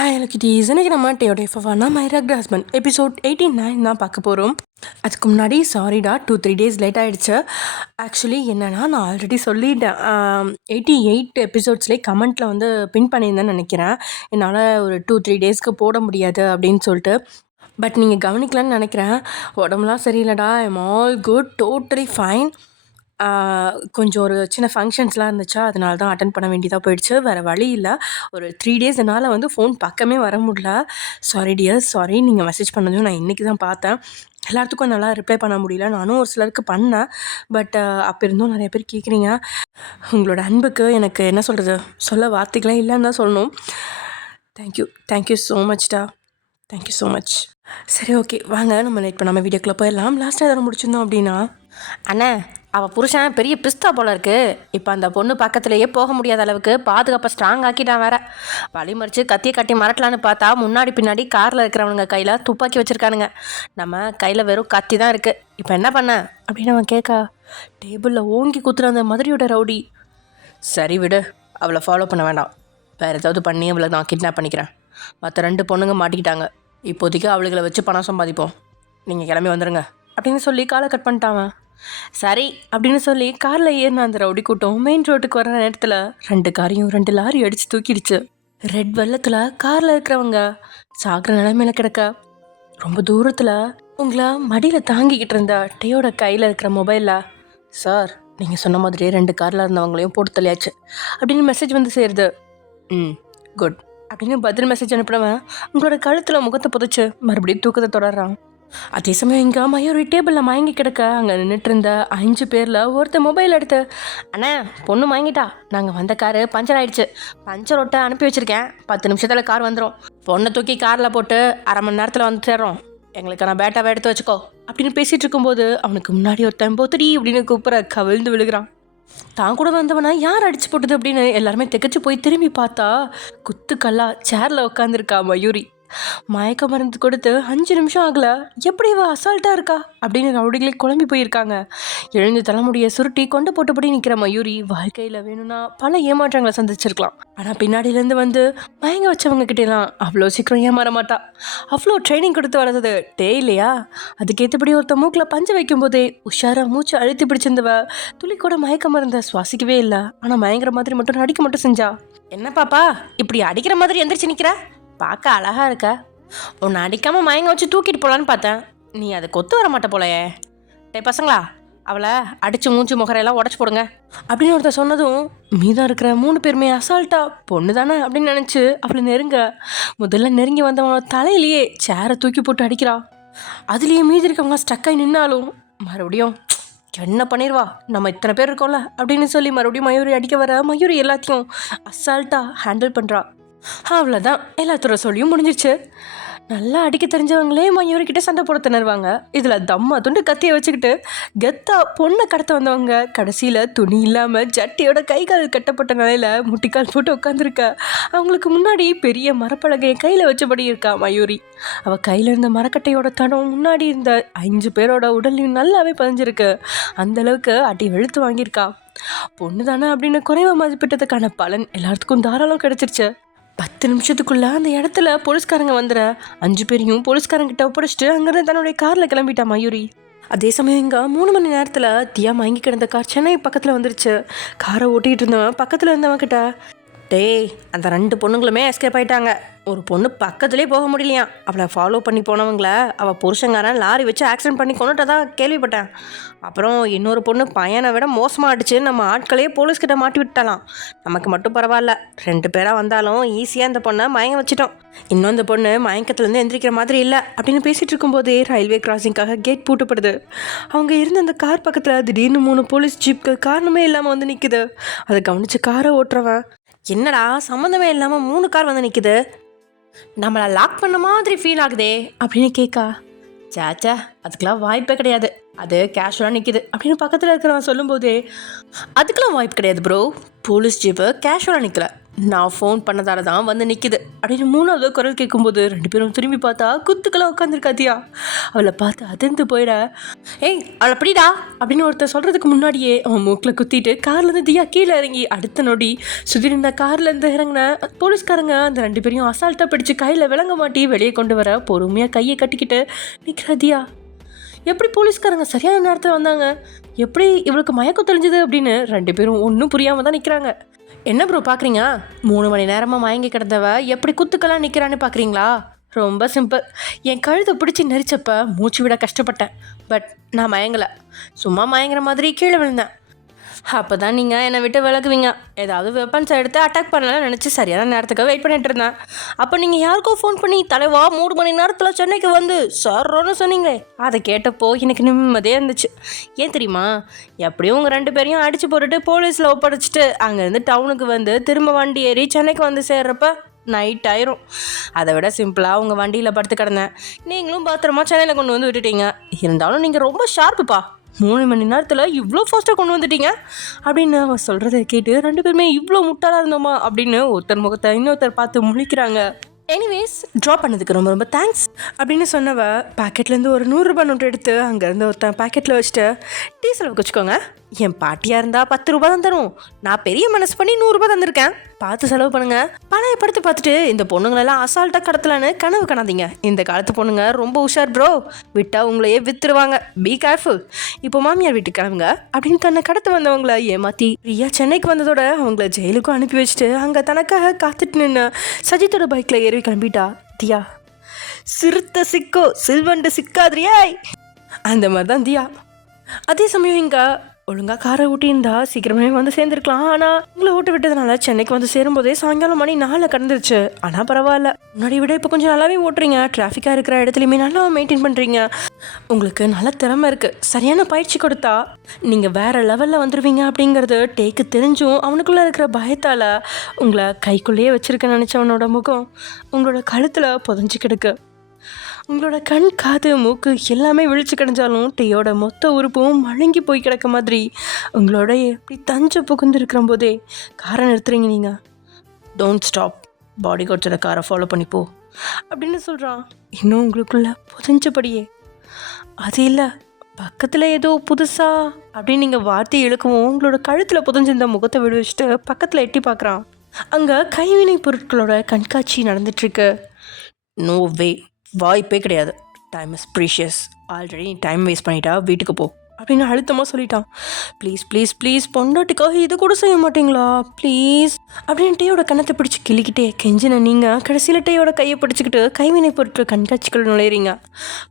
Hi லக்கிட்டீஸ், இன்றைக்கி நம்ம டேயோட எஃப்எஃப்னா my ரக்ட் husband episode 89 தான் பார்க்க போகிறோம். அதுக்கு முன்னாடி சாரிடா 2-3 days லேட் ஆகிடுச்சு. ஆக்சுவலி என்னென்னா, நான் ஆல்ரெடி சொல்லிட்டேன் 88 எபிசோட்ஸ்லேயே கமெண்ட்டில் வந்து பின் பண்ணியிருந்தேன்னு நினைக்கிறேன். என்னால் ஒரு 2-3 daysக்கு போட முடியாது அப்படின்னு சொல்லிட்டு. பட் நீங்கள் கவனிக்கலான்னு நினைக்கிறேன். உடம்புலாம் சரியில்லைடா, I'm all good, totally fine. கொஞ்சம் ஒரு சின்ன ஃபங்க்ஷன்ஸ்லாம் இருந்துச்சா, அதனால தான் அட்டன் பண்ண வேண்டியதாக போயிடுச்சு. வேறு வழி இல்லை. ஒரு 3 days என்னால் வந்து ஃபோன் பக்கமே வர முடியல. Sorry dear, sorry. நீங்கள் மெசேஜ் பண்ணதும் நான் இன்றைக்கி தான் பார்த்தேன். எல்லாத்துக்கும் நல்லா ரிப்ளை பண்ண முடியல. நானும் ஒரு சிலருக்கு பண்ணேன். பட் அப்போ இருந்தும் நிறைய பேர் கேட்குறீங்க. உங்களோட அன்புக்கு எனக்கு என்ன சொல்கிறது, சொல்ல வார்த்தைகளாக இல்லைன்னு தான் சொல்லணும். தேங்க்யூ ஸோ மச்டா. Thank you so much. சரி, ஓகே, வாங்க நம்ம லேட் பண்ணாமல் வீடியோக்குள்ளே போயிடலாம். லாஸ்ட்டாக எதாவது முடிச்சிருந்தோம் அப்படின்னா, அண்ணே அவள் புருஷன் பெரிய பிஸ்தா போல இருக்குது. இப்போ அந்த பொண்ணு பக்கத்துலேயே போக முடியாத அளவுக்கு பாதுகாப்பை ஸ்ட்ராங் ஆக்கிட்டான். வேற வழி மறித்து கத்தியை கட்டி மறக்கலான்னு பார்த்தா முன்னாடி பின்னாடி காரில் இருக்கிறவனுங்க கையில் துப்பாக்கி வச்சுருக்கானுங்க. நம்ம கையில் வெறும் கத்தி தான் இருக்குது. இப்போ என்ன பண்ண அப்படின்னு அவன் கேட்கா. டேபிளில் ஓங்கி குத்துற அந்த மதுரையோட ரவுடி. சரி விடு, அவளை ஃபாலோ பண்ண வேண்டாம். வேறு ஏதாவது பண்ணி அவளை நான் கிட்னாப் பண்ணிக்கிறேன். மற்ற 2 பொண்ணுங்க மாட்டிக்கிட்டாங்க. இப்போதைக்கு அவளுகளை வச்சு பணம் சம்பாதிப்போம். நீங்கள் கிளம்பி வந்துடுங்க அப்படின்னு சொல்லி காலை கட் பண்ணிட்டாங்க. சரி அப்படின்னு சொல்லி காரில் ஏறின அந்த ரவுடி கூட்டம் மெயின் ரோட்டுக்கு வர நேரத்தில் 2 காரையும் 2 லாரி அடித்து தூக்கிடுச்சு. ரெட் வெள்ளத்தில் காரில் இருக்கிறவங்க சாகிற நிலைமையில கிடக்க. ரொம்ப தூரத்தில் உங்களை மடியில் தாங்கிக்கிட்டு இருந்த டேயோட கையில் இருக்கிற மொபைலில், சார் நீங்கள் சொன்ன மாதிரியே 2 காரில் இருந்தவங்களையும் போட்டு தள்ளியாச்சு அப்படின்னு மெசேஜ் வந்து சேருது. குட் அப்படின்னு பதில் மெசேஜ் அனுப்பினவன் உங்களோட கழுத்தில் முகத்தை புதைச்சு மறுபடியும் தூக்கத்தை தொடர்றான். அதே சமயம் இங்கே மயூரி டேபிளில் மயங்கி கிடக்க. அங்கே நின்றுட்டு இருந்த 5 பேரில் ஒருத்தர் மொபைல் எடுத்து, அண்ணா பொண்ணு மயங்கிட்டா, நாங்கள் வந்த காரு பஞ்சர் ஆகிடுச்சு, பஞ்சர் ஒட்ட அனுப்பி வச்சுருக்கேன், 10 நிமிஷத்தில் கார் வந்துடும், பொண்ணை தூக்கி காரில் போட்டு அரை மணி நேரத்தில் வந்து சேர்றோம், எங்களுக்கான பேட்டாவை எடுத்து வச்சுக்கோ அப்படின்னு பேசிகிட்டு இருக்கும்போது அவனுக்கு முன்னாடி ஒருத்தன் போத்துடி அப்படின்னு கூப்பிட கவிழ்ந்து விழுகிறான். தான் கூட வந்தவனா யார் அடிச்சு போட்டது அப்படின்னு எல்லாருமே திகச்சு போய் திரும்பி பார்த்தா குத்துக்கல்லா சேரில் உட்காந்துருக்கா மயூரி. மயக்க மருந்து கொடுத்து 5 நிமிஷம் ஆகல, எப்படி இவ அசால்ட்டாக இருக்கா அப்படின்னு ரவுடிகளே குழம்பி போயிருக்காங்க. எழுந்து தலைமுடியை சுருட்டி கொண்டு போட்டபடி நிற்கிற மயூரி வாழ்க்கையில் வேணும்னா பல ஏமாற்றங்களை சந்திச்சிருக்கலாம். ஆனால் பின்னாடியிலேருந்து வந்து மயங்க வச்சவங்க கிட்டேலாம் அவ்வளோ சீக்கிரம் ஏமாற மாட்டா. அவ்வளோ ட்ரைனிங் கொடுத்து வளர்ந்தது டே இல்லையா? அதுக்கேற்றபடி ஒருத்த மூக்கில் பஞ்சு வைக்கும் போதே உஷாரா மூச்சு அழுத்தி பிடிச்சிருந்தவ துளி கூட மயக்க மருந்த சுவாசிக்கவே இல்லை. ஆனால் மயங்கிற மாதிரி மட்டும் நடிக்க மட்டும் செஞ்சா. என்ன பாப்பா இப்படி அடிக்கிற மாதிரி எந்திரிச்சு நிற்கிற? பார்க்க அழகா இருக்க. உன்னை அடிக்காமல் மயங்க வச்சு தூக்கிட்டு போகலான்னு பார்த்தேன். நீ அதை கொத்து வர மாட்ட போலையே. டே பசங்களா, அவளை அடித்து மூச்சு முகரையெல்லாம் உடச்சி போடுங்க அப்படின்னு ஒருத்தர் சொன்னதும் மீதம் இருக்கிற 3 பேருமே அசால்ட்டா பொண்ணு தானே அப்படின்னு நினச்சி அவளை முதல்ல நெருங்கி வந்தவங்க தலையிலேயே சேரை தூக்கி போட்டு அடிக்கிறா. அதுலேயே மீதி இருக்கவங்க ஸ்டக்காகி நின்னாலும் மறுபடியும் என்ன பண்ணிடுவா, நம்ம இத்தனை பேர் இருக்கோம்ல அப்படின்னு சொல்லி மறுபடியும் மயூரி அடிக்க வர மயூரி எல்லாத்தையும் அசால்ட்டாக ஹேண்டில் பண்ணுறா. அவ்வளோதான், எல்லாத்தோட சொல்லியும் முடிஞ்சிருச்சு. நல்லா அடிக்க தெரிஞ்சவங்களே மயூரிக்கிட்ட சண்டை போட திணறுவாங்க. இதில் தம்மா துண்டு கத்தியை வச்சுக்கிட்டு கெத்தா பொண்ணை கடத்த வந்தவங்க கடைசியில் துணி இல்லாமல் ஜட்டியோட கை கால் கட்டப்பட்ட நிலையில் முட்டிக்கால் போட்டு உட்காந்துருக்க. அவங்களுக்கு முன்னாடி பெரிய மரப்பலகையை கையில் வச்சபடி இருக்கா மயூரி. அவள் கையில் இருந்த மரக்கட்டையோட தடம் முன்னாடி இருந்த 5 பேரோட உடல்லையும் நல்லாவே பதிஞ்சிருக்கு. அந்தளவுக்கு அடி வெளுத்து வாங்கியிருக்கா. பொண்ணு தானே அப்படின்னு குறைவாக மதிப்பிட்டதுக்கான பலன் எல்லாத்துக்கும் தாராளம் கிடைச்சிருச்சு. 10 நிமிஷத்துக்குள்ள அந்த இடத்துல போலீஸ்காரங்க வந்துட 5 பேரையும் போலீஸ்காரங்கிட்ட ஒப்படைச்சிட்டு அங்கேருந்து தன்னுடைய காரில் கிளம்பிட்டா மயூரி. அதே சமயம் இங்கே 3 மணி நேரத்தில் தியா மயங்கி கிடந்த கார் சென்னை பக்கத்தில் வந்துருச்சு. காரை ஓட்டிகிட்டு இருந்தவன் பக்கத்தில் இருந்தவன் கிட்ட, டேய் அந்த 2 பொண்ணுங்களுமே எஸ்கேப் ஆகிட்டாங்க. ஒரு பொண்ணு பக்கத்துலேயே போக முடியலையா. அவளை ஃபாலோ பண்ணி போனவங்கள அவள் புருஷங்காரன் லாரி வச்சு ஆக்சிடென்ட் பண்ணி கொண்டுட்டதான் கேள்விப்பட்டேன். அப்புறம் இன்னொரு பொண்ணு பையனை விட மோசமாக அடிச்சு நம்ம ஆட்களையே போலீஸ்கிட்ட மாட்டி விட்டாலாம். நமக்கு மட்டும் பரவாயில்ல, 2 பேராக வந்தாலும் ஈஸியாக இந்த பொண்ணை மயங்க வச்சிட்டோம். இன்னும் இந்த பொண்ணு மயக்கத்துலேருந்து எந்திரிக்கிற மாதிரி இல்லை அப்படின்னு பேசிகிட்டு இருக்கும்போதே ரயில்வே கிராசிங்காக கேட் பூட்டப்படுது. அவங்க இருந்த அந்த கார் பக்கத்தில் திடீர்னு 3 போலீஸ் ஜீப்கள் காரணமே இல்லாமல் வந்து நிற்குது. அதை கவனித்து காரை ஓட்டுறவன், என்னடா சம்மந்தமே இல்லாமல் 3 கார் வந்து நிற்குது, நம்மளை லாக் பண்ண மாதிரி ஃபீல் ஆகுதே அப்படின்னு கேட்கா. சாச்சா அதுக்கெலாம் வாய்ப்பே கிடையாது, அது கேஷுவலாக நிற்கிது அப்படின்னு பக்கத்தில் இருக்கிறவன் சொல்லும்போதே, அதுக்கெலாம் வாய்ப்பு கிடையாது ப்ரோ, போலீஸ் ஜீப்பு கேஷுவலாக நிற்கல, நான் ஃபோன் பண்ணதால தான் வந்து நிற்கிது அப்படின்னு 3வது குரல் கேட்கும்போது 2 பேரும் திரும்பி பார்த்தா குத்துக்கெல்லாம் உட்காந்துருக்கா தியா. அவளை பார்த்து அதிர்ந்து போயிட, ஏய் அவளை அப்படிடா அப்படின்னு ஒருத்தர் சொல்கிறதுக்கு முன்னாடியே அவன் மூக்கில் குத்திட்டு கார்லேருந்து தியா கீழே இறங்கி அடுத்த நொடி சுற்றி இருந்த கார்லேருந்து இறங்கின போலீஸ்காரங்க அந்த 2 பேரையும் அசால்ட்டாக பிடிச்சி கையில் விளங்க மாட்டி வெளியே கொண்டு வர பொறுமையாக கையை கட்டிக்கிட்டு நிற்கிற தியா. எப்படி போலீஸ்காரங்க சரியான நேரத்தில் வந்தாங்க, எப்படி இவளுக்கு மயக்கம் தெளிஞ்சது அப்படின்னு 2 பேரும் ஒன்றும் புரியாமல் தான் நிற்கிறாங்க. என்ன ப்ரோ பார்க்குறீங்க, 3 மணி நேரமாக மயங்கி கிடந்தவ எப்படி குத்துக்கெல்லாம் நிற்கிறான்னு பார்க்குறீங்களா? ரொம்ப சிம்பிள். என் கழுத்தை பிடிச்சி நெரிச்சப்ப மூச்சு விட கஷ்டப்பட்டேன். பட் நான் மயங்கலை, சும்மா மயங்குற மாதிரி கீழே விழுந்தேன். அப்போ தான் நீங்கள் என்னை விட்டு விலகுவீங்க. ஏதாவது வெப்பன்ஸை எடுத்து அட்டாக் பண்ணலாம் நினச்சி சரியான நேரத்துக்கு வெயிட் பண்ணிட்டு இருந்தேன். அப்போ நீங்கள் யாருக்கோ ஃபோன் பண்ணி தலைவா 3 மணி நேரத்தில் சென்னைக்கு வந்து சர்றோன்னு சொன்னீங்களே, அதை கேட்டப்போ எனக்கு நிம்மதியாக இருந்துச்சு. ஏன் தெரியுமா, எப்படியும் உங்கள் 2 பேரையும் அடித்து போட்டுட்டு போலீஸில் ஒப்படைச்சிட்டு அங்கேருந்து டவுனுக்கு வந்து திரும்ப வண்டி ஏறி சென்னைக்கு வந்து சேர்றப்ப நைட் ஆயிரும். அதை விட சிம்பிளாக உங்கள் வண்டியில் படுத்து கிடந்தேன். நீங்களும் பத்திரமா சென்னையில் கொண்டு வந்து விட்டுட்டீங்க. இருந்தாலும் நீங்கள் ரொம்ப ஷார்ப்புப்பா, 3 மணி நேரத்தில் இவ்வளோ ஃபாஸ்ட்டாக கொண்டு வந்துட்டீங்க அப்படின்னு அவன் சொல்கிறத கேட்டு 2 பேருமே இவ்வளோ முட்டாளாக இருந்தோமா அப்படின்னு ஒருத்தர் முகத்தை இன்னொருத்தர் பார்த்து முழிக்கிறாங்க. எனிவேஸ், ட்ராப் பண்ணதுக்கு ரொம்ப ரொம்ப தேங்க்ஸ் அப்படின்னு சொன்னவ பாக்கெட்லேருந்து ஒரு 100 ரூபாய் நோட்டு எடுத்து அங்கேருந்து ஒருத்தன் பாக்கெட்டில் வச்சுட்டு, டீ செலவுக்கு வச்சுக்கோங்க, என் பாட்டியாக இருந்தால் 10 ரூபா தான் தரும், நான் பெரிய மனசு பண்ணி 100 ரூபா தந்திருக்கேன், பார்த்து செலவு பண்ணுங்க. பழைய படத்தை பார்த்துட்டு இந்த பொண்ணுங்களெல்லாம் அசால்ட்டாக கடத்தலான்னு கனவு காணாதீங்க. இந்த காலத்து பொண்ணுங்க ரொம்ப உஷார் ப்ரோ, விட்டா உங்களையே வித்துருவாங்க, பி கேர்ஃபுல். இப்போ மாமியார் வீட்டுக்கு கிளம்புங்க அப்படின்னு தன்னை கடத்த வந்தவங்கள ஏமாற்றி பிரியா சென்னைக்கு வந்ததோட அவங்கள ஜெயிலுக்கும் அனுப்பி வச்சுட்டு அங்கே தனக்காக காத்துட்டு நின்று சஜித்தோட பைக்கில் ஏறி கிளம்பிட்டா தியா. சிறுத்தை சிக்கோ சில்வண்டு சிக்காதிரியாய், அந்த மாதிரி தான் தியா. அதே சமயம் இங்கே ஒழுங்காக காரை ஊட்டியிருந்தா சீக்கிரமே வந்து சேர்ந்துருக்கலாம். ஆனால் உங்களை ஓட்டு விட்டதுனால சென்னைக்கு வந்து சேரும்போதே சாயங்காலம் மணி 4 கடந்துருச்சு. ஆனால் பரவாயில்ல, முன்னாடி விட இப்போ கொஞ்சம் நல்லாவே ஓட்டுறீங்க. டிராஃபிக்காக இருக்கிற இடத்துலையுமே நல்லா மெயின்டைன் பண்ணுறீங்க. உங்களுக்கு நல்ல திறமை இருக்குது. சரியான பயிற்சி கொடுத்தா நீங்கள் வேறு லெவலில் வந்துடுவீங்க அப்படிங்கிறது டேக்கு தெரிஞ்சும் அவனுக்குள்ளே இருக்கிற பயத்தால் உங்களை கைக்குள்ளேயே வச்சுருக்க நினச்சவனோட முகம் உங்களோட கழுத்தில் புதஞ்சு கிடக்கு. உங்களோட கண், காது, மூக்கு எல்லாமே விழிச்சு கிடஞ்சாலும் டீயோட மொத்த உறுப்பும் மழுங்கி போய் கிடக்க மாதிரி உங்களோட எப்படி தஞ்சை புகுந்துருக்கிற போதே காரை நிறுத்துறீங்க. நீங்கள் டோன்ட் ஸ்டாப், பாடி கார்ட்ஸோட காரை ஃபாலோ பண்ணிப்போ அப்படின்னு சொல்கிறான். இன்னும் உங்களுக்குள்ள புதஞ்சபடியே. அது இல்லை, பக்கத்தில் ஏதோ புதுசா அப்படின்னு நீங்கள் வார்த்தையை இழுக்கவும் உங்களோட கழுத்தில் புதஞ்சிருந்த முகத்தை விடுவிச்சுட்டு பக்கத்தில் எட்டி பார்க்குறான். அங்கே கைவினை பொருட்களோட கண்காட்சி நடந்துட்டுருக்கு. நோ வே, வாய்ப்பே கிடையாது. Time is precious. ஆல்ரெடி நீ டைம் வேஸ்ட் பண்ணிட்டா, வீட்டுக்கு போ அப்படின்னு அழுத்தமாக சொல்லிட்டான். ப்ளீஸ் ப்ளீஸ் ப்ளீஸ், பொண்டாட்டிக்காக இது கூட செய்ய மாட்டீங்களா ப்ளீஸ் அப்படின்னு டேயோட கண்ணத்தை பிடிச்சி கிள்ளிக்கிட்டே கெஞ்சின நீங்கள் கடைசியில் டேயோட கையை பிடிச்சிக்கிட்டு கைவினை பொருட்கள் கண்காட்சிகள் நுழையிறீங்க.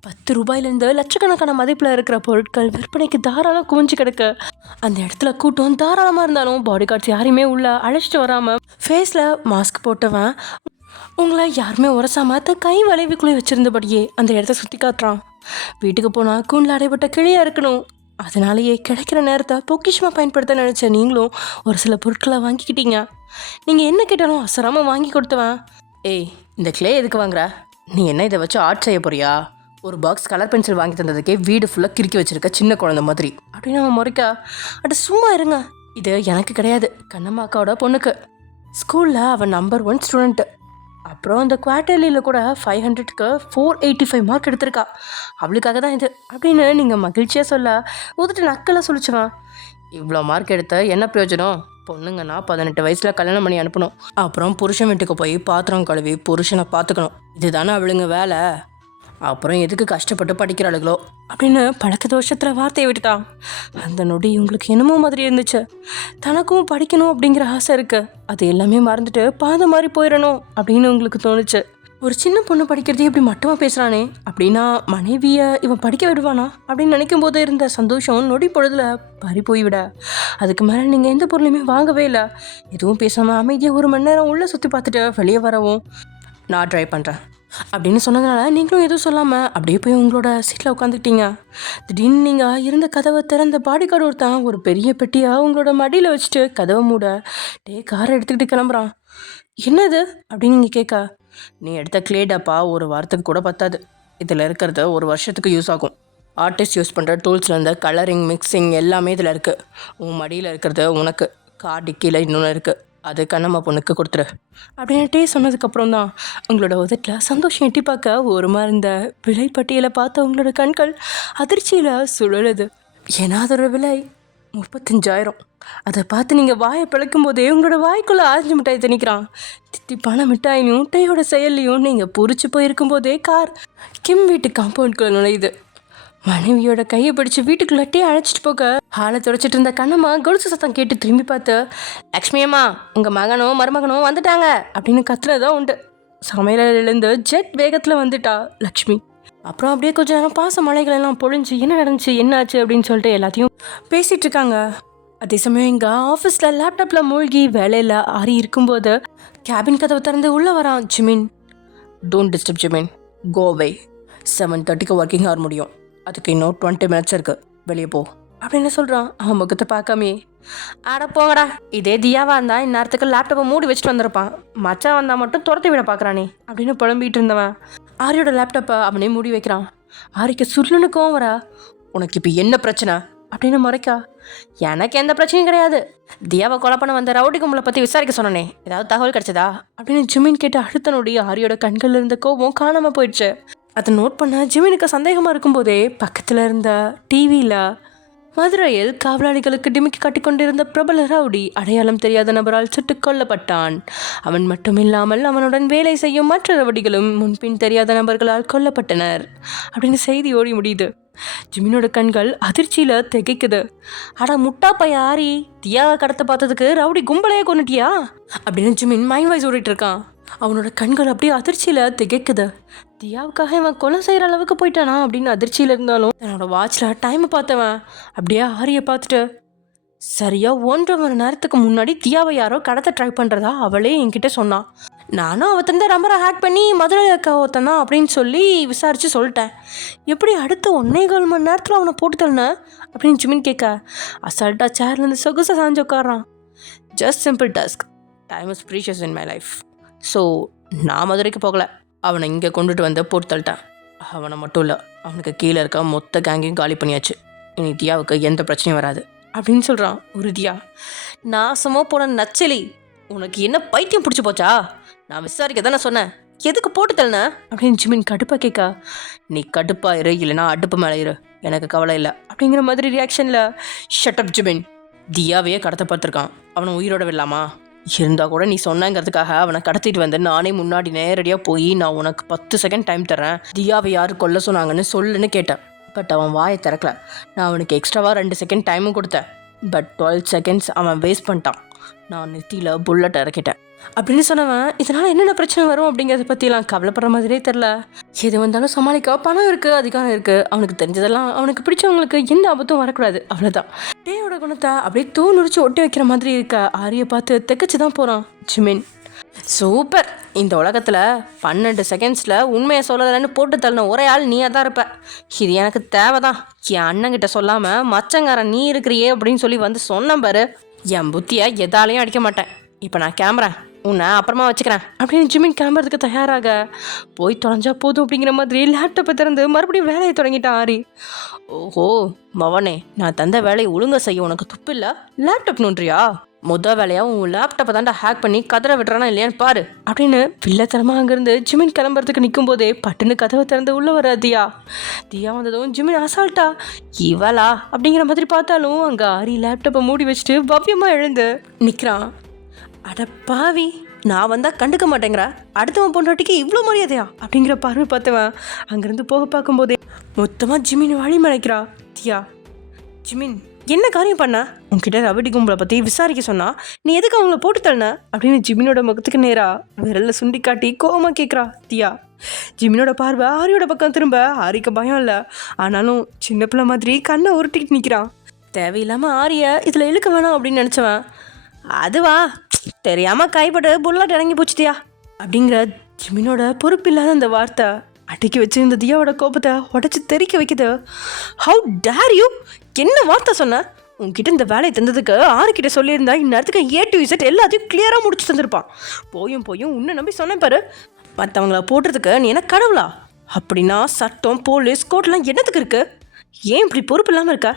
10 ரூபாயிலேருந்து லட்சக்கணக்கான மதிப்பில் இருக்கிற பொருட்கள் விற்பனைக்கு தாராளம் குவிஞ்சு கிடக்கு. அந்த இடத்துல கூட்டம் தாராளமாக இருந்தாலும் பாடி கார்ட்ஸ் யாரையுமே உள்ள அழைச்சிட்டு வராமல் ஃபேஸில் மாஸ்க் போட்டவன் உங்களை யாருமே உரசாமல் தன் கை வளைவுக்குள்ளே வச்சுருந்தபடியே அந்த இடத்த சுற்றி காட்டுறான். வீட்டுக்கு போனால் கூண்டில் அடைபட்ட கிளியாக இருக்கணும். அதனாலேயே கிடைக்கிற நேரத்தை பொக்கிஷமாக பயன்படுத்த நினச்ச நீங்களும் ஒரு சில பொருட்களை வாங்கிக்கிட்டீங்க. நீங்கள் என்ன கேட்டாலும் அசராமல் வாங்கி கொடுத்தவன், ஏய் இந்த கிளே எதுக்கு வாங்குற, நீ என்ன இதை வச்சு ஆர்ட் செய்ய போறியா, ஒரு பாக்ஸ் கலர் பென்சில் வாங்கி தந்ததுக்கே வீடு ஃபுல்லாக கிறுக்கி வச்சுருக்க சின்ன குழந்தை மாதிரி அப்படின்னு அவன் முறைக்கா. அட சும்மா இருங்க, இது எனக்கு கிடையாது, கண்ணம்மாக்காவோட பொண்ணுக்கு. ஸ்கூலில் அவன் நம்பர் 1 ஸ்டூடெண்ட்டு. அப்புறம் அந்த குவார்டர்லியில் கூட 500க்கு 485 மார்க் எடுத்திருக்கா. அவளுக்காக தான் இது அப்படின்னு நீங்கள் மகிழ்ச்சியாக சொல்ல ஊத்துட்டு நக்கெல்லாம் சொல்லிச்சுவான். இவ்வளோ மார்க் எடுத்த என்ன பிரயோஜனம், பொண்ணுங்கன்னா 18 வயசில் கல்யாணம் பண்ணி அனுப்பணும், அப்புறம் புருஷன் வீட்டுக்கு போய் பாத்திரம் கழுவி புருஷனை பார்த்துக்கணும், இதுதானே அவளுங்க வேலை, அப்புறம் எதுக்கு கஷ்டப்பட்டு படிக்கிறாளுகளோ அப்படின்னு பழக்க தோஷத்தில் வார்த்தையை விட்டுட்டான். அந்த நொடி உங்களுக்கு என்னமோ மாதிரி இருந்துச்சு. தனக்கும் படிக்கணும் அப்படிங்கிற ஆசை இருக்குது, அது எல்லாமே மறந்துட்டு பாதை மாதிரி போயிடணும் அப்படின்னு உங்களுக்கு தோணுச்சு. ஒரு சின்ன பொண்ணு படிக்கிறதே இப்படி மட்டமாக பேசுகிறானே அப்படின்னா மனைவியை இவன் படிக்க விடுவானா அப்படின்னு நினைக்கும் போது இருந்த சந்தோஷம் நொடி பொழுதுல பறி போய்விட அதுக்கு மேலே நீங்கள் எந்த பொருளையுமே வாங்கவே இல்லை. எதுவும் பேசாமல் அமைதியாக 1 மணி நேரம் உள்ளே சுற்றி பார்த்துட்டு வெளியே வரவும் நான் ட்ரை பண்ணுறேன் அப்படின்னு சொன்னதுனால நீங்களும் எதுவும் சொல்லாமல் அப்படியே போய் உங்களோட சீட்டில் உட்காந்துக்கிட்டீங்க. திடீர்னு நீங்கள் இருந்த கதவை திறந்த பாடி கார்டு ஒருத்தான் ஒரு பெரிய பெட்டியாக உங்களோட மடியில் வச்சுட்டு கதவை மூட காரை எடுத்துக்கிட்டு கிளம்புறான். என்னது அப்படின்னு நீங்கள் கேட்க, நீ எடுத்த கிளே டப்பா 1 வாரத்துக்கு கூட பத்தாது, இதில் இருக்கிறது 1 வருஷத்துக்கு யூஸ் ஆகும். ஆர்டிஸ்ட் யூஸ் பண்ணுற டூல்ஸ்லேருந்து கலரிங் மிக்சிங் எல்லாமே இதில் இருக்குது. உன் மடியில் இருக்கிறது உனக்கு, கார் டிக்கியில் இன்னொன்று இருக்குது, அது கண்ணம்மா பொண்ணுக்கு கொடுத்துரு அப்படின்ட்டே சொன்னதுக்கப்புறம் தான் உங்களோட உதட்டில் சந்தோஷம் எட்டி பார்க்க ஓரமாக இருந்த விலை பட்டியலை பார்த்து உங்களோட கண்கள் அதிர்ச்சியில் சுழலுது. ஏன்னா அதோட விலை 35,000. அதை பார்த்து நீங்கள் வாயை பிழைக்கும் போதே உங்களோட வாய்க்குள்ளே ஆரஞ்சு மிட்டாய் திணிக்கிறான். தித்திப்பான மிட்டாயிலையும் முட்டையோட செயல்லையும் நீங்கள் பொறிச்சு போயிருக்கும் போதே கார் கிம் வீட்டு காம்பவுண்ட்குள்ளே நுழையுது. மனைவியோட கையை பிடிச்சி வீட்டுக்குள்ளே அழைச்சிட்டு போக ஹாலை துடைச்சிட்டு இருந்த கண்ணம்மா கொலுசு சத்தம் கேட்டு திரும்பி பார்த்து, லக்ஷ்மி அம்மா உங்கள் மகனும் மருமகனும் வந்துட்டாங்க அப்படின்னு கத்துனதான் உண்டு. சமையலிருந்து ஜெட் வேகத்தில் வந்துட்டா லக்ஷ்மி. அப்புறம் அப்படியே கொஞ்சம் நேரம் பாச மலைகள் எல்லாம் பொழிஞ்சு என்ன நடந்துச்சு என்ன ஆச்சு அப்படின்னு சொல்லிட்டு எல்லாத்தையும் பேசிகிட்டு இருக்காங்க. அதே சமயம் இங்கே ஆஃபீஸில் லேப்டாப்பில் மூழ்கி வேலையில் ஆறி இருக்கும்போது கேபின் கதவை திறந்து உள்ளே வரான் Jimin. Don't disturb Jimin, go away. 7:30க்கு ஒர்க்கிங் ஹவர் முடியும், அதுக்கு இன்னும் 20 minutes இருக்கு, வெளியே போ அப்படின்னு சொல்கிறான். அவன் முகத்தை பார்க்காமே, ஆட போங்கடா, இதே தியாவா இருந்தால் இந்நேரத்துக்கு லேப்டாப்பை மூடி வச்சுட்டு வந்திருப்பான். மச்சான் வந்தால் மட்டும் துரத்தி விட பார்க்குறானே அப்படின்னு புலம்பிகிட்டு இருந்தவன் ஆரியோட லேப்டாப்பை அவனே மூடி வைக்கிறான். ஆரிக்கு சுருளுன்னு கோவம் வரா. உனக்கு இப்போ என்ன பிரச்சனை அப்படின்னு முறைக்கா. எனக்கு எந்த பிரச்சனையும் கிடையாது, தியாவை கொலை பண்ண வந்த ரவுடி கும்பலை பற்றி விசாரிக்க சொன்னனே, ஏதாவது தகவல் கிடைச்சதா அப்படின்னு ஜிமின் கேட்டு அடுத்த நொடி ஆரியோட கண்களில் இருந்த கோபம் காணாமல் போயிடுச்சு. அதை நோட் பண்ண ஜிமினுக்கு சந்தேகமாக இருக்கும்போதே பக்கத்தில் இருந்த டிவியில் மதுரையில் காவலாளிகளுக்கு டிமிக்கி காட்டி கொண்டிருந்த பிரபல ரவுடி அடையாளம் தெரியாத நபரால் சுட்டுக் கொல்லப்பட்டான். அவன் மட்டுமில்லாமல் அவனுடன் வேலை செய்யும் மற்ற ரவுடிகளும் முன்பின் தெரியாத நபர்களால் கொல்லப்பட்டனர் அப்படின்னு செய்தி ஓடி முடியுது. ஜிமினோட கண்கள் அதிர்ச்சியில் திகைக்குது. அடா முட்டா பைய ஆரி, தியாவை கடத்த பார்த்ததுக்கு ரவுடி கும்பலையே கொண்டுட்டியா அப்படின்னு ஜிமின் மைண்ட் வாய்ஸ் ஓடிட்டு இருக்கான். அவனோட கண்கள் அப்படியே அதிர்ச்சியில் திகைக்குது. தியாவுக்காக இவன் கொலை செய்கிற அளவுக்கு போயிட்டானா அப்படின்னு அதிர்ச்சியில் இருந்தாலும் என்னோட வாட்சில் டைமை பார்த்தவன் அப்படியே ஆரியை பார்த்துட்டு, சரியாக 1.5 மணி நேரத்துக்கு முன்னாடி தியாவை யாரோ கடத்த ட்ரை பண்ணுறதா அவளே என்கிட்ட சொன்னான். நானும் அவள் தந்த நம்பரை ஹேக் பண்ணி மதுரை அக்கா ஒருத்தனா அப்படின்னு சொல்லி விசாரித்து சொல்லிட்டேன். எப்படி அடுத்த 1.25 மணி நேரத்தில் அவனை போட்டு தள்ளன அப்படின்னு ஜிமின் கேட்க அசால்ட்டாக சேர்லேருந்து சொகுசாக சாஞ்சு உட்காரான். Just simple task, time is precious in my life. So நான் மதுரைக்கு போகலை, அவனை இங்கே கொண்டுட்டு வந்து போட்டு தள்ளிட்டேன். அவனை மட்டும் இல்லை, அவனுக்கு கீழே இருக்க மொத்த கேங்கையும் காலி பண்ணியாச்சு. இனி தியாவுக்கு எந்த பிரச்சனையும் வராது அப்படின்னு சொல்கிறான் உறுதியா. நாசமாக போன நச்சலி, உனக்கு என்ன பைத்தியம் பிடிச்சி போச்சா? நான் விசாரிக்க தானே சொன்னேன், எதுக்கு போட்டு தள்ளன அப்படின்னு ஜிமின் கடுப்பாக கேட்கா. நீ கடுப்பாக இரு, இல்லைனா அடுப்பு மேலே இரு, எனக்கு கவலை இல்லை அப்படிங்கிற மாதிரி ரியாக்ஷனில் ஷட்டப் ஜிமின். தியாவையே கடத்த பார்த்துருக்கான், அவனை உயிரோட விடலாமா? இருந்தால் கூட நீ சொன்னங்கிறதுக்காக அவனை கடத்திட்டு வந்து நானே முன்னாடி நேரடியாக போய் நான் உனக்கு 10 செகண்ட் டைம் தரேன், தியாவை யார் கொல்ல சொன்னாங்கன்னு சொல்லுன்னு கேட்டேன். பட் அவன் வாயை திறக்கல. நான் அவனுக்கு எக்ஸ்ட்ராவாக 2 செகண்ட் டைமும் கொடுத்தேன். பட் 12 செகண்ட்ஸ் அவன் வேஸ்ட் பண்ணிட்டான். நான் நெத்தியில் புல்லட் இறக்கிட்டேன் அப்படின்னு சொன்னவன் இதனால் என்னென்ன பிரச்சனை வரும் அப்படிங்கிறத பற்றிலாம் கவலைப்படுற மாதிரியே தெரில. எது வந்தாலும் சமாளிக்க பணம் இருக்குது, அதிகாரம் இருக்குது. அவனுக்கு தெரிஞ்சதெல்லாம் அவனுக்கு பிடிச்சவங்களுக்கு எந்த ஆபத்தும் வரக்கூடாது, அவ்வளோதான். டேயோட குணத்தை அப்படியே தூணுரிச்சு ஒட்டி வைக்கிற மாதிரி இருக்க ஆரியை பார்த்து தெக்கச்சு தான் போகிறான் ஜிமின். சூப்பர், இந்த உலகத்தில் 12 செகண்ட்ஸில் உண்மையை சொல்லலைன்னு போட்டு தள்ளின ஒரே ஆள் நீயாக தான் இருப்ப. இது எனக்கு தேவைதான். என் அண்ணங்கிட்ட சொல்லாமல் மச்சங்காரன் நீ இருக்கிறியே அப்படின்னு சொல்லி வந்து சொன்னேன் பாரு. என் புத்தியை எதாலையும் அடிக்க மாட்டேன். இப்போ நான் கிளம்புறேன், உன்னை அப்புறமா வச்சுக்கிறேன் அப்படின்னு ஜிமின் கிளம்புறதுக்கு தயாராக. போய் தொலைஞ்சா போதும் அப்படிங்கிற மாதிரி லேப்டாப்பை திறந்து மறுபடியும் வேலையை தொடங்கிட்டான் ஆரி. ஓஹோ மவனே, நான் தந்த வேலையை ஒழுங்காக செய்ய உனக்கு துப்பு இல்லை, லேப்டாப் நோன்றியா? வேலையாக உன் லேப்டாப்பை தாண்டா ஹேக் பண்ணி கதற விட்டுறானா இல்லையான்னு பாரு அப்படின்னு வில்லத்தனமாக அங்கேருந்து ஜிமின் கிளம்புறதுக்கு நிற்கும் போதே பட்டுன்னு கதவை திறந்து உள்ளே வர தியா. தியா வந்ததும் ஜிமின் அசால்ட்டா இவளா அப்படிங்கிற மாதிரி பார்த்தாலும் அங்கே ஆரி லேப்டாப்பை மூடி வச்சுட்டு பவ்யமாக எழுந்து நிற்கிறான். அட பாவி, நான் வந்தால் கண்டுக்க மாட்டேங்கிறா, அடுத்தவன் பொண்டாட்டிக்கு இவ்வளோ மரியாதையா அப்படிங்கிற பார்வை பார்த்தவன் அங்கேருந்து போக பார்க்கும்போதே மொத்தமாக ஜிமின் வழி மறைக்கிறா தியா. ஜிமின் என்ன காரியம் பண்ண? உன்கிட்ட ரவுடி கும்பலை பற்றி விசாரிக்க சொன்னா நீ எதுக்கு அவங்கள போட்டு தள்ளன அப்படின்னு ஜிமினோட முகத்துக்கு நேராக விரலில் சுண்டி காட்டி கோவமாக கேட்குறா தியா. ஜிமினோட பார்வை ஆரியோட பக்கம் திரும்ப. ஆரிக்கு பயம் இல்லை, ஆனாலும் சின்ன பிள்ளை மாதிரி கண்ணை உருட்டிக்கிட்டு நிற்கிறான். தேவையில்லாமல் ஆரியை இதில் இழுக்க வேணாம் அப்படின்னு நினச்சவன், அதுவா தெரியாமல் கைப்பட்டு புல்லட் இறங்கி போச்சுட்டியா அப்படிங்கிற ஜிமினோட பொறுப்பில்லாத அந்த வார்த்தை அடக்கி வச்சு இந்த தியாவோட கோபத்தை உடச்சி தெறிக்க வைக்குது. ஹவு டேர் யூ, என்ன வார்த்தை சொன்ன? உன்கிட்ட இந்த வேலையை தந்ததுக்கு ஆறுக்கிட்ட சொல்லியிருந்தா இந்நேரத்துக்கு A to Z எல்லாத்தையும் கிளியராக முடிச்சு தந்திருப்பான். போயும் உன்னை நம்பி சொன்னேன் பாரு, மற்றவங்கள போட்டுறதுக்கு நீ என்ன கடவுளா? அப்படின்னா சட்டம் போலீஸ் கோர்ட்லாம் என்னத்துக்கு இருக்கு? ஏன் இப்படி பொறுப்பு இல்லாமல் இருக்க?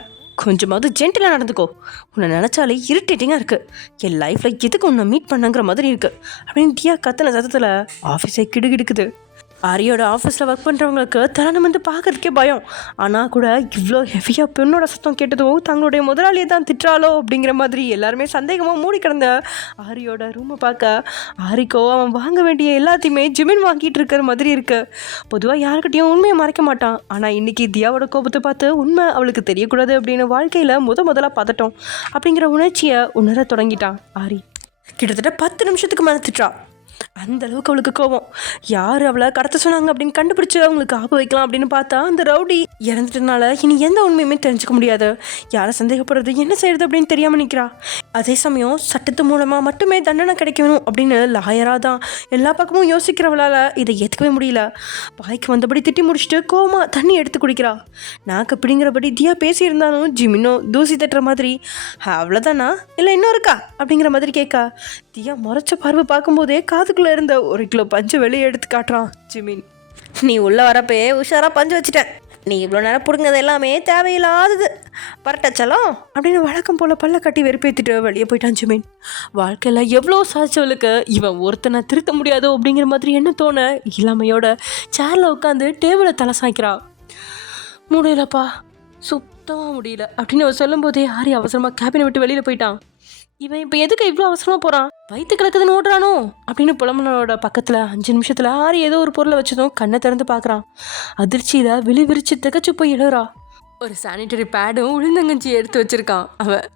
கொஞ்சமாவது ஜென்டிலாக நடந்துக்கோ. உன்னை நினச்சாலே இரிட்டேட்டிங்காக இருக்குது. என் லைஃப்பில் எதுக்கு உன்னை மீட் பண்ணங்கிற மாதிரி இருக்குது அப்படின்னு தியா கத்தின சத்தத்தில் ஆஃபீஸை கிடுகிடுக்குது. ஆரியோட ஆஃபீஸில் ஒர்க் பண்ணுறவங்களுக்கு தருணம் வந்து பார்க்கறதுக்கே பயம். ஆனால் கூட இவ்வளோ ஹெவியாக பெண்ணோட சத்தம் கேட்டதும் தங்களுடைய முதலாளியை தான் திட்டுறாளோ அப்படிங்கிற மாதிரி எல்லாருமே சந்தேகமாக மூடி கிடந்த ஆரியோட ரூமை பார்க்க ஆரிக்கோ அவன் வாங்க வேண்டிய எல்லாத்தையுமே ஜிமின் வாங்கிட்டு இருக்கிற மாதிரி இருக்கு. பொதுவாக யாருக்கிட்டையும் உண்மையை மறைக்க மாட்டான். ஆனால் இன்றைக்கி தியாவோட கோபத்தை பார்த்து உண்மை அவளுக்கு தெரியக்கூடாது அப்படின்னு வாழ்க்கையில் முதலாக பார்த்துட்டோம் அப்படிங்கிற உணர்ச்சியை உணர தொடங்கிட்டான் ஆரி. கிட்டத்தட்ட 10 நிமிஷத்துக்கு மேலே திட்டுறா. அந்த அளவுக்கு அவளுக்கு கோபம். யார் அவளை கடத்த சொன்னாங்க அப்படின்னு கண்டுபிடிச்சு அவங்களுக்கு ஆப்பு வைக்கலாம் அப்படின்னு பார்த்தா அந்த ரவுடி இறந்துட்டனால இனி எந்த உண்மையுமே தெரிஞ்சுக்க முடியாது. யாரை சந்தேகப்படுறது என்ன செய்யறது அப்படின்னு தெரியாமல் நிற்கிறா. அதே சமயம் சட்டத்து மூலமாக மட்டுமே தண்டனை கிடைக்கணும் அப்படின்னு லாயராக தான் எல்லா பக்கமும் யோசிக்கிறவளால் இதை ஏற்றுக்கவே முடியல. பாய்க்கு வந்தபடி திட்டி முடிச்சுட்டு கோவமாக தண்ணி எடுத்து குடிக்கிறா. நாக்கு அப்படிங்கிறபடி தியா பேசியிருந்தாலும் ஜிமினோ தூசி தட்டுற மாதிரி அவ்வளோதானா இல்லை இன்னும் இருக்கா அப்படிங்கிற மாதிரி கேட்கா. தியா முறைச்ச பார்வை பார்க்கும்போதே காதுக்குள்ளே இருந்த 1 கிலோ பஞ்சு வெளியே எடுத்து காட்டுறான் ஜிமின். நீ உள்ளே வரப்பே உஷாராக பஞ்சு வச்சுட்டேன். நீ இவ்வளோ நேரம் பிடுங்கிறது எல்லாமே தேவையில்லாதது பரட்டச்சலம் அப்படின்னு வழக்கம் போல் பல்ல கட்டி வெறுப்பேற்றிட்டு வெளியே போயிட்டான் ஜிமின். வாழ்க்கையில் எவ்வளோ சாதிச்சவளுக்கு இவன் ஒருத்தனை திருத்த முடியாதோ அப்படிங்கிற மாதிரி என்ன தோண இளமையோட சேரில் உட்காந்து டேபிளை தலை சாய்க்கிறா. முடியலப்பா, சுத்தமாக முடியல அப்படின்னு அவன் சொல்லும்போதே ஆரி அவசரமாக கேபினை விட்டு வெளியில் போயிட்டான். இவன் இப்போ எதுக்கு இவ்வளோ அவசரமாக போகிறான்? வயிற்று கிடக்குதுன்னு ஓடுறானோ அப்படின்னு புலம்பனோட பக்கத்தில் 5 நிமிஷத்தில் ஆரி ஏதோ ஒரு பொருளை வச்சதும் கண்ணை திறந்து பார்க்குறான். அதிர்ச்சியில் விரிச்சு திகச்சு போய் எழுறா. ஒரு சானிட்டரி பேடும் உளுந்தங்கஞ்சி எடுத்து வச்சிருக்கான் அவன்.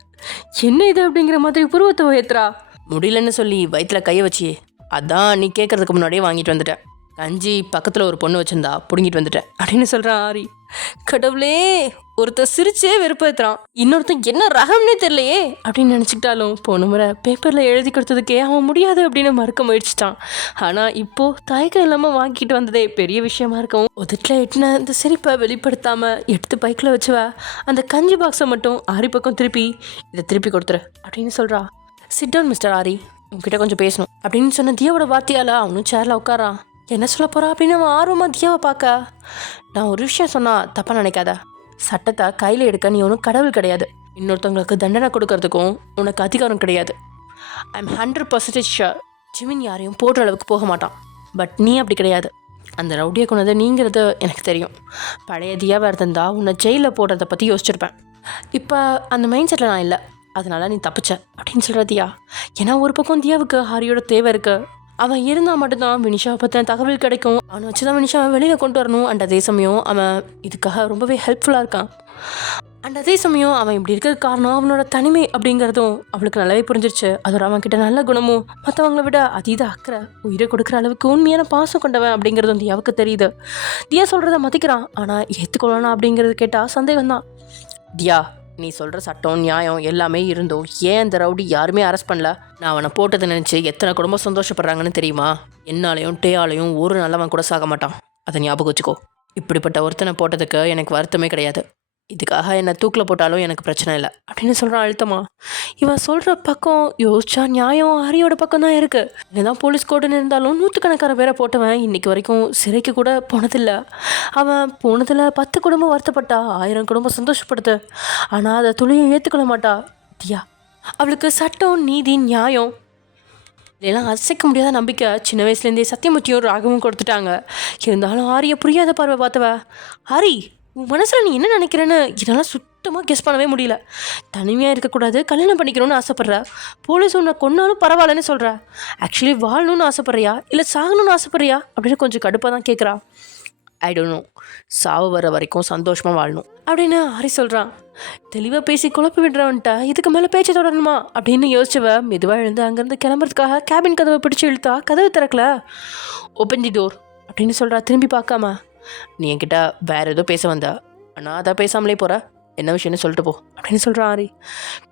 என்ன இது அப்படிங்கிற மாதிரி புருவத்தை உயர்த்துறா. முடியலன்னு சொல்லி வயிற்றில் கையை வச்சியே, அதான் நீ கேட்கறதுக்கு முன்னாடியே வாங்கிட்டு வந்துட்டேன். கஞ்சி பக்கத்தில் ஒரு பொண்ணு வச்சிருந்தா பிடுங்கிட்டு வந்துட்டேன் அப்படின்னு சொல்கிறான் ஆரி. கடவுளே, ஒருத்தர் சிரிச்சே வெறுப்பேற்றுறான். இன்னொருத்தன் என்ன ரகம்னே தெரியலையே அப்படின்னு நினச்சிக்கிட்டாலும் போன முறை பேப்பரில் எழுதி கொடுத்ததுக்கே அவன் முடியாது அப்படின்னு மறுக்க முயற்சிட்டான். ஆனால் இப்போது தயக்கம் இல்லாமல் வாங்கிட்டு வந்ததே பெரிய விஷயமா இருக்கவும் உதட்டில் எட்டின அந்த சிரிப்பை வெளிப்படுத்தாமல் எடுத்து பைக்கில் வச்சுவ அந்த கஞ்சி பாக்ஸை மட்டும் ஆரி பக்கம் இதை திருப்பி கொடுத்துரு அப்படின்னு சொல்கிறா. சிட் டவுன் மிஸ்டர் ஆரி, உங்ககிட்ட கொஞ்சம் பேசணும் அப்படின்னு சொன்ன தியாவோட வார்த்தையால் அவனும் சேரில் உட்காரான். என்ன சொல்ல போகிறா அப்படின்னு அவன் ஆர்வமாக தியாவை பார்க்க. நான் ஒரு விஷயம் சொன்னால் தப்பாக நினைக்காத. சட்டத்தை கையில் எடுக்க நீ ஒன்றும் கடவுள் கிடையாது. இன்னொருத்தவங்களுக்கு தண்டனை கொடுக்கறதுக்கும் உனக்கு அதிகாரம் கிடையாது. ஐ எம் 100% ஷுர் ஜிமின் யாரையும் போடுற அளவுக்கு போக மாட்டான். பட் நீ அப்படி கிடையாது. அந்த ரவுடியை கொண்டது நீங்கிறது எனக்கு தெரியும். பழைய தியாவாக இருந்தால் உன்னை ஜெயிலில் போடுறதை பற்றி யோசிச்சிருப்பேன். இப்போ அந்த மைண்ட் செட்டில் நான் இல்லை, அதனால நீ தப்பிச்ச அப்படின்னு சொல்கிற தியா. ஏன்னா ஒரு பக்கம் தியாவுக்கு ஹரியோட தேவை இருக்கு. அவன் இருந்தால் மட்டும்தான் வினிஷாவை பற்றின தகவல் கிடைக்கும். அவனை வச்சு தான் வினிஷாவை வெளியில் கொண்டு வரணும். அண்ட் அதே சமயம் அவன் இதுக்காக ரொம்பவே ஹெல்ப்ஃபுல்லாக இருக்கான். அண்ட் அதே சமயம் அவன் இப்படி இருக்கிற காரணம் அவனோட தனிமை அப்படிங்கிறதும் அவளுக்கு நல்லாவே புரிஞ்சிருச்சு. அதோட அவன்கிட்ட நல்ல குணமும் மற்றவங்கள விட அதீத அக்கறை உயிரை கொடுக்குற அளவுக்கு உண்மையான பாசம் கொண்டவன் அப்படிங்கிறதும் தியாவுக்கு தெரியுது. தியா சொல்கிறத மதிக்கிறான். ஆனால் ஏற்றுக்கொள்ளணும் அப்படிங்கிறது கேட்டால் சந்தேகம்தான். தியா, நீ சொல்கிற சட்டம் நியாயம் எல்லாமே இருந்தோம் ஏன் அந்த ரவுடி யாருமே அரெஸ்ட் பண்ணல? நான் அவனை போட்டதை நினச்சி எத்தனை குடும்பம் சந்தோஷப்படுறாங்கன்னு தெரியுமா? என்னாலையும் டேயாலையும் ஒரு நல்லவன் கூட சாக மாட்டான். அதை ஞாபகம் வச்சுக்கோ. இப்படிப்பட்ட ஒருத்தனை போட்டதுக்கு எனக்கு வருத்தமே கிடையாது. இதுக்காக என்னை தூக்கில் போட்டாலும் எனக்கு பிரச்சனை இல்லை அப்படின்னு சொல்கிறான் அழுத்தமா. இவன் சொல்கிற பக்கம் யோசிச்சா நியாயம் ஹரியோட பக்கம் தான் இருக்குது. என்னதான் போலீஸ் கோடுன்னு இருந்தாலும் 100கணக்கான பேரை போட்டவன் இன்னைக்கு வரைக்கும் சிறைக்கு கூட போனதில்லை. அவன் போனதில் 10 குடும்பம் வருத்தப்பட்டா, 1000 குடும்பம் சந்தோஷப்படுது. ஆனால் அதை துளியை ஏற்றுக்கொள்ள மாட்டா தியா. அவளுக்கு சட்டம், நீதி, நியாயம் இதெல்லாம் அசைக்க முடியாத நம்பிக்கை சின்ன வயசுலேருந்தே சத்தியமூர்த்தியும் ராகவும் கொடுத்துட்டாங்க. இருந்தாலும் ஆரியை புரியாத பார்வை பார்த்தவ. ஹரி, உன் மனசில் நீ என்ன நினைக்கிறேன்னு இதெல்லாம் சுத்தமாக கெஸ் பண்ணவே முடியல. தனிமையாக இருக்கக்கூடாது, கல்யாணம் பண்ணிக்கணும்னு ஆசைப்பட்ற. போலீஸ் உன்னை கொன்னாலும் பரவாயில்லன்னு சொல்கிற. ஆக்சுவலி வாழணும்னு ஆசைப்பட்றியா இல்லை சாகணும்னு ஆசைப்பட்றியா அப்படின்னு கொஞ்சம் கடுப்பாக தான் கேட்குறா. ஐ டோன்ட் நோ, சாவு வர வரைக்கும் சந்தோஷமாக வாழணும் அப்படின்னு ஹரி சொல்கிறான். தெளிவாக பேசி குழப்பி விடுறவன்ட்ட இதுக்கு மேலே பேச்சு தொடரணுமா அப்படின்னு யோசிச்சவ மெதுவாக எழுந்து அங்கேருந்து கிளம்புறதுக்காக கேபின் கதவை பிடிச்சி இழுத்தா கதவு திறக்கல. ஓப்பன் தி டோர் அப்படின்னு சொல்கிறா திரும்பி பார்க்காம. நீ என்கிட்ட வேறு ஏதோ பேச வந்தா, ஆனால் அதான் பேசாமலே போகிற. என்ன விஷயம்னு சொல்லிட்டு போ அப்படின்னு சொல்கிறான் ஆரி.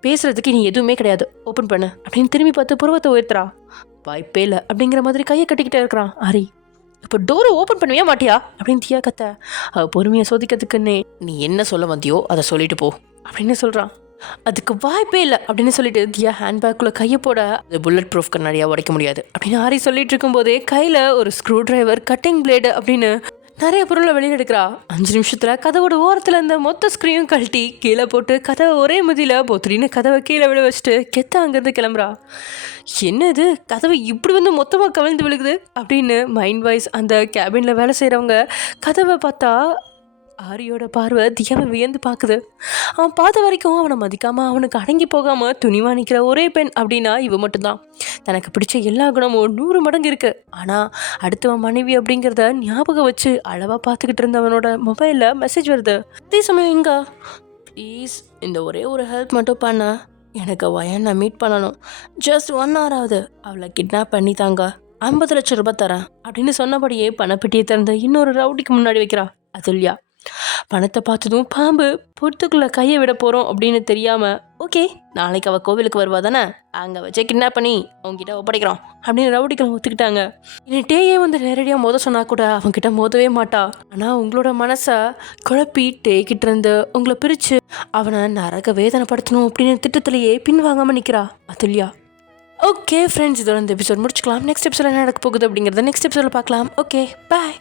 பேசுகிறதுக்கு நீ எதுவுமே கிடையாது, ஓப்பன் பண்ணு அப்படின்னு திரும்பி பார்த்து புருவத்தை உயர்த்துறா. வாய்ப்பே இல்லை அப்படிங்கிற மாதிரி கையை கட்டிக்கிட்டே இருக்கிறான் ஆரி. இப்போ டோரை ஓப்பன் பண்ணவே மாட்டியா அப்படின்னு தியா கத்த. பொறுமையை சோதிக்கிறதுக்குன்னே நீ என்ன சொல்ல வந்தியோ அதை சொல்லிட்டு போ அப்படின்னு சொல்கிறான். அதுக்கு வாய்ப்பே இல்லை அப்படின்னு சொல்லிட்டு தியா ஹேண்ட்பேக்குள்ளே கையை போட அது புல்லட் ப்ரூஃப் கண்ணாடியாக உடைக்க முடியாது அப்படின்னு ஆரி சொல்லிட்டு இருக்கும்போதே கையில் ஒரு ஸ்க்ரூ டிரைவர், கட்டிங் பிளேடு அப்படின்னு நிறைய பொருளை வெளியில் எடுக்கிறா. 5 நிமிஷத்தில் கதவோட ஓரத்தில் இருந்த மொத்த ஸ்க்ரீனும் கழட்டி கீழே போட்டு கதவை ஒரே முதியில் பொத்திரின்னு கதவை கீழே விழ வச்சுட்டு கெத்த அங்கேருந்து கிளம்புறா. என்னது கதவை இப்படி வந்து மொத்தமாக கவிழ்ந்து விழுகுது அப்படின்னு மைண்ட் வாய்ஸ் அந்த கேபினில் வேலை செய்கிறவங்க கதவை பார்த்தா ஆரியோட பார்வை தியாவை வியந்து பார்க்குது. அவன் பார்த்த வரைக்கும் அவனை மதிக்காமல் அவனுக்கு அடங்கி போகாமல் துணிவா நிற்கிற ஒரே பெண் அப்படின்னா இவ மட்டும்தான். தனக்கு பிடிச்ச எல்லா குணமும் 100 மடங்கு இருக்குது. ஆனால் அடுத்தவன் மனைவி அப்படிங்கிறத ஞாபகம் வச்சு அளவாக பார்த்துக்கிட்டு இருந்தவனோட மொபைலில் மெசேஜ் வருது. அதே சமயம் இங்கே ப்ளீஸ் இந்த ஒரே ஒரு ஹெல்ப் மட்டும் பண்ண, எனக்கு வயனை மீட் பண்ணணும். ஜஸ்ட் 1 hour ஆகுது. அவளை கிட்னாப் பண்ணி தாங்க, 50 லட்சம் ரூபாய் தரேன் அப்படின்னு சொன்னபடியே பணப்பெட்டியை திறந்து இன்னொரு ரவுடிக்கு முன்னாடி வைக்கிறா அதுல்யா. பணத்தை பார்த்ததும் பாம்பு பொறுத்துக்குள்ள கையை விட போகிறோம் அப்படின்னு தெரியாமல் ஓகே நாளைக்கு அவள் கோவிலுக்கு வருவா தானே, அங்கே வச்சே கிட்னாப் பண்ணி அவங்ககிட்ட ஒப்படைக்கிறோம் அப்படின்னு ரவுடிகளை ஒத்துக்கிட்டாங்க. டேயே வந்து நேரடியாக மோத சொன்னால் கூட அவங்ககிட்ட மோதவே மாட்டா. ஆனால் உங்களோட மனசை குழப்பி டேக்கிட்டு இருந்து உங்களை பிரித்து அவனை நரக வேதனைப்படுத்தணும் அப்படின்னு திட்டத்திலேயே பின்வாங்காமல் நிற்கிறா அதுல்யா. ஓகே ஃப்ரெண்ட்ஸ், இதோட இந்த எபிசோட் முடிச்சுக்கலாம். நெக்ஸ்ட் எபிசோட் என்ன நடக்க போகுது அப்படிங்கிறத நெக்ஸ்ட் எபிசோட பார்க்கலாம். Okay bye.